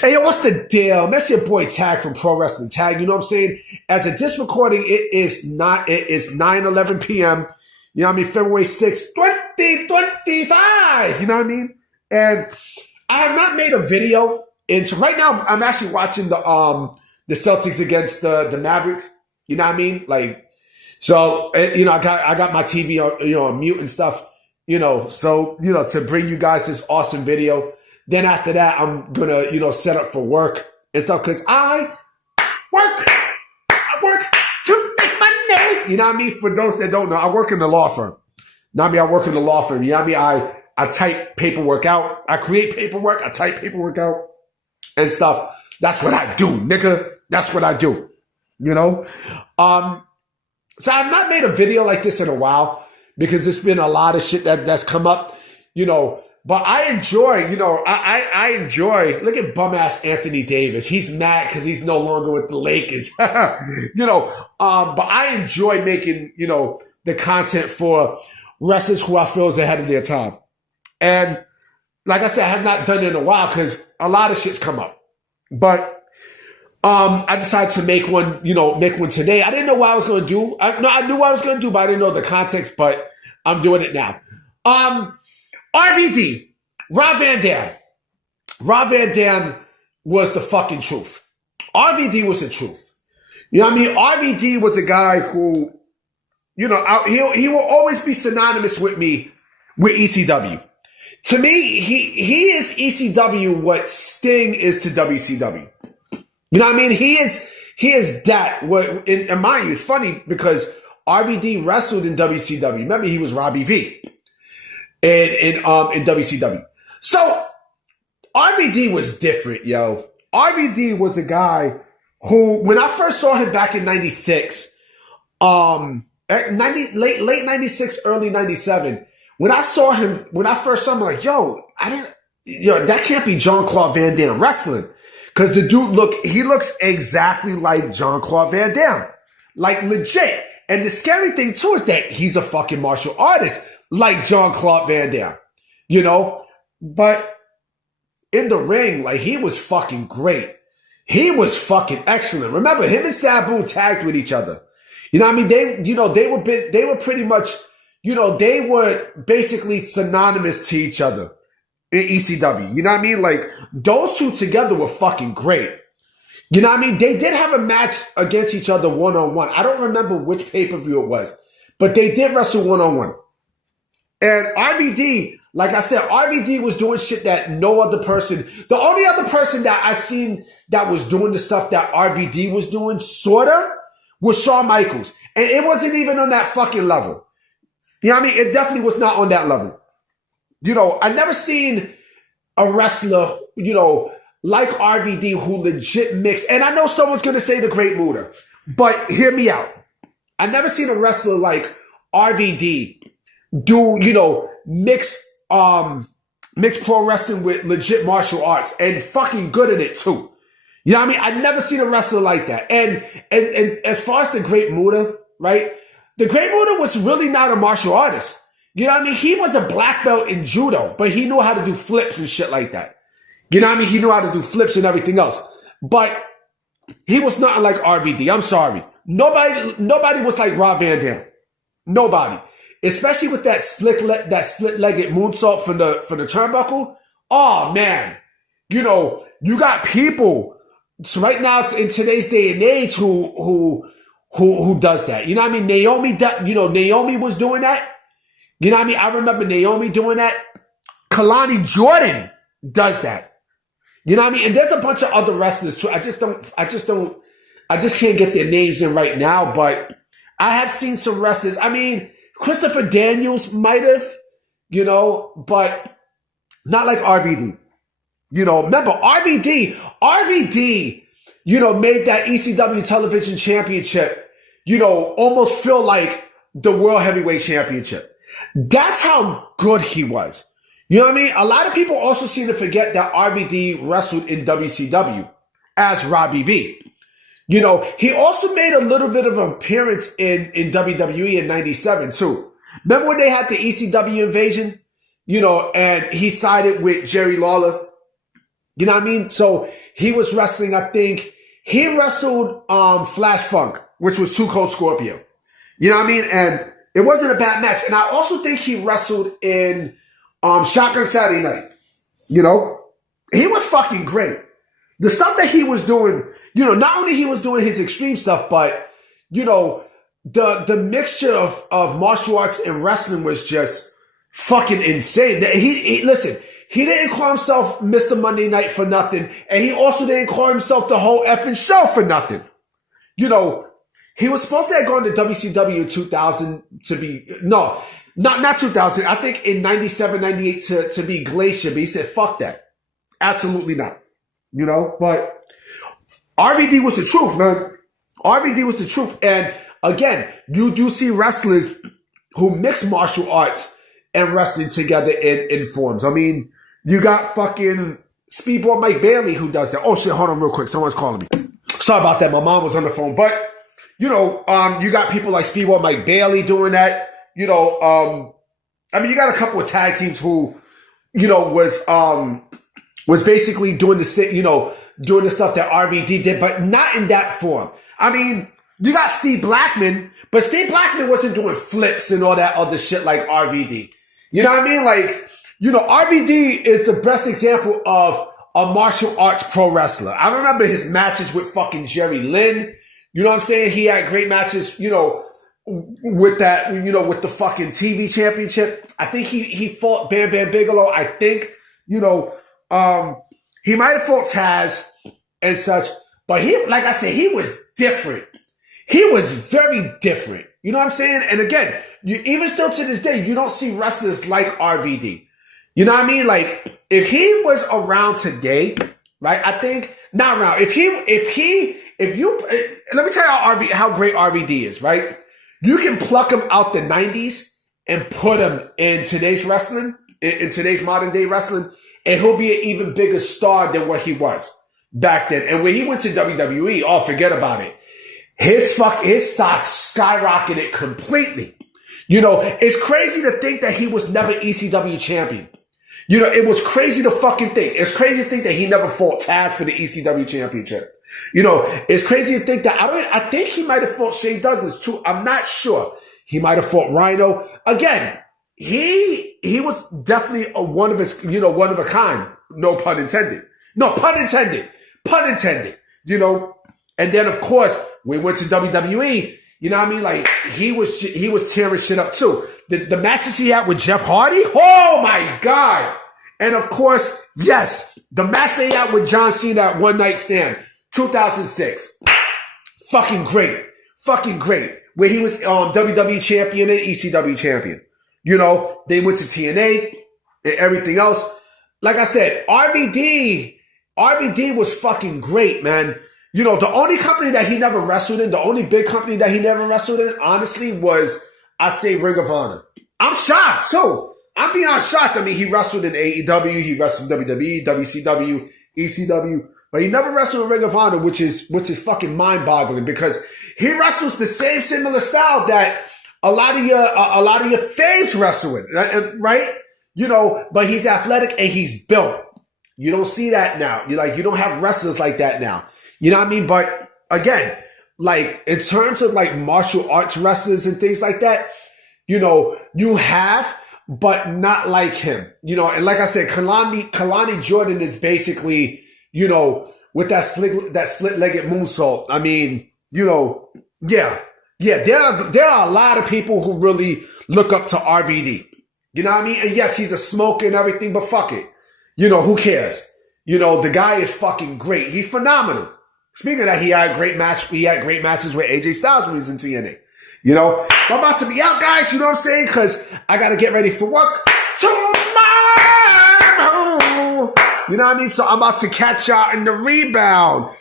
Hey, yo, what's the deal? That's your boy Tag from Pro Wrestling Tag. You know what I'm saying? As of this recording, it is 9:11 p.m. You know what I mean? February 6th, 2025. You know what I mean? And I have not made a video. And so right now, I'm actually watching the Celtics against the Mavericks. You know what I mean? Like, so you know, I got my TV on mute and stuff. To bring you guys this awesome video. Then after that, I'm gonna set up for work and stuff because I work to make money. You know what I mean? For those that don't know, I work in the law firm. I work in the law firm. You know what I mean? I type paperwork out. I create paperwork. I type paperwork out and stuff. That's what I do, nigga. That's what I do. You know? So I've not made a video like this in a while because there's been a lot of shit that's come up, But I enjoy, I enjoy, look at bum ass Anthony Davis. He's mad because he's no longer with the Lakers. But I enjoy making, the content for wrestlers who I feel is ahead of their time. And like I said, I have not done it in a while because a lot of shit's come up. But I decided to make one today. I didn't know what I was going to do. I knew what I was going to do, but I didn't know the context, but I'm doing it now. RVD, Rob Van Dam. Rob Van Dam was the fucking truth. RVD was the truth. You know what I mean? RVD was a guy who, he will always be synonymous with me with ECW. To me, he is ECW what Sting is to WCW. You know what I mean? He is that. And mind you, it's funny because RVD wrestled in WCW. Remember, he was Robbie V in WCW. So RVD was different, yo. RVD was a guy who, when I first saw him back in '96, late '96, early '97, when I first saw him, I'm like, that can't be Jean-Claude Van Damme wrestling. Because the dude looks exactly like Jean-Claude Van Damme. Like legit. And the scary thing too is that he's a fucking martial artist like Jean-Claude Van Damme. But in the ring, like he was fucking great. He was fucking excellent. Remember, him and Sabu tagged with each other. You know what I mean? They were pretty much, they were basically synonymous to each other in ECW. You know what I mean? Like, those two together were fucking great. You know what I mean? They did have a match against each other one-on-one. I don't remember which pay-per-view it was, but they did wrestle one-on-one. And RVD, like I said, RVD was doing shit that no other person, the only other person that I seen that was doing the stuff that RVD was doing, sorta, was Shawn Michaels. And it wasn't even on that fucking level. You know what I mean? It definitely was not on that level. I never seen a wrestler, like RVD who legit mixed. And I know someone's going to say the Great Muta, but hear me out. I never seen a wrestler like RVD do, mix pro wrestling with legit martial arts and fucking good at it too. You know what I mean? I never seen a wrestler like that. And as far as the Great Muta, right? The Great Muta was really not a martial artist. You know what I mean? He was a black belt in judo, but he knew how to do flips and shit like that. You know what I mean? He knew how to do flips and everything else. But he was nothing like RVD. I'm sorry. Nobody was like Rob Van Dam. Nobody. Especially with that split-legged moonsault from the turnbuckle. Oh, man. You got people right now in today's day and age who does that. You know what I mean? Naomi was doing that. You know what I mean? I remember Naomi doing that. Kalani Jordan does that. You know what I mean? And there's a bunch of other wrestlers too. I just can't get their names in right now, but I have seen some wrestlers. I mean, Christopher Daniels might have, but not like RVD. Remember RVD, made that ECW television championship, almost feel like the World Heavyweight Championship. That's how good he was. You know what I mean? A lot of people also seem to forget that RVD wrestled in WCW as Robbie V. He also made a little bit of an appearance in WWE in '97 too. Remember when they had the ECW invasion? And he sided with Jerry Lawler? You know what I mean? So he was wrestling, I think, he wrestled Flash Funk, which was Too Cold Scorpio. You know what I mean? And it wasn't a bad match. And I also think he wrestled in Shotgun Saturday Night. You know? He was fucking great. The stuff that he was doing, you know, not only he was doing his extreme stuff, but, you know, the mixture of martial arts and wrestling was just fucking insane. Listen, he didn't call himself Mr. Monday Night for nothing, and he also didn't call himself the whole effing show for nothing. You know, he was supposed to have gone to WCW in 2000 to be, no, not 2000, I think in 97, 98 to be Glacier, but he said, fuck that. Absolutely not. You know, but RVD was the truth, man. RVD was the truth. And again, you do see wrestlers who mix martial arts and wrestling together in forms. I mean, you got fucking Speedball Mike Bailey who does that. Oh shit, hold on real quick. Someone's calling me. Sorry about that. My mom was on the phone. But, you know, you got people like Speedball Mike Bailey doing that. You know, I mean, you got a couple of tag teams who, you know, was basically doing the, you know, doing the stuff that RVD did, but not in that form. I mean, you got Steve Blackman, but Steve Blackman wasn't doing flips and all that other shit like RVD. You know what I mean? Like, you know, RVD is the best example of a martial arts pro wrestler. I remember his matches with fucking Jerry Lynn. You know what I'm saying? He had great matches, you know, with that, you know, with the fucking TV championship. I think he fought Bam Bam Bigelow. I think, you know, he might have fought Taz and such, but he, like I said, he was different. He was very different. You know what I'm saying? And again, even still to this day, you don't see wrestlers like RVD. You know what I mean? Like, if he was around today, right? I think not around. If you, let me tell you how great RVD is, right? You can pluck him out the 90s and put him in today's wrestling, in today's modern day wrestling, and he'll be an even bigger star than what he was back then. And when he went to WWE, oh, forget about it. His stock skyrocketed completely. You know, it's crazy to think that he was never ECW champion. You know, it was crazy to fucking think. It's crazy to think that he never fought Taz for the ECW championship. You know, it's crazy to think that I think he might have fought Shane Douglas too. I'm not sure. He might have fought Rhino. Again, he was definitely one of his, you know, one of a kind. No pun intended. No, pun intended. Pun intended. You know, and then of course, we went to WWE. You know what I mean? Like, he was tearing shit up too. The matches he had with Jeff Hardy, oh my God. And of course, yes, the match they had with John Cena at One Night Stand, 2006. Fucking great. Fucking great. Where he was WWE champion and ECW champion. You know, they went to TNA and everything else. Like I said, RVD was fucking great, man. You know, the only company that he never wrestled in, the only big company that he never wrestled in, honestly, was, I say, Ring of Honor. I'm shocked, too. I'm beyond shocked. I mean, he wrestled in AEW, he wrestled in WWE, WCW, ECW, but he never wrestled in Ring of Honor, which is fucking mind-boggling, because he wrestles the same similar style that a lot of your faves wrestle in, right? You know, but he's athletic and he's built. You don't see that now. You don't have wrestlers like that now. You know what I mean? But again, like, in terms of like martial arts wrestlers and things like that, you know, you have, but not like him. You know, and like I said, Kalani Jordan is basically, you know, with that split-legged moonsault. I mean, you know, yeah. There are a lot of people who really look up to RVD. You know what I mean? And yes, he's a smoker and everything, but fuck it. You know, who cares? You know, the guy is fucking great. He's phenomenal. Speaking of that, he had great matches with AJ Styles when he was in TNA. You know, I'm about to be out, guys. You know what I'm saying? Because I got to get ready for work tomorrow. You know what I mean? So I'm about to catch y'all in the rebound.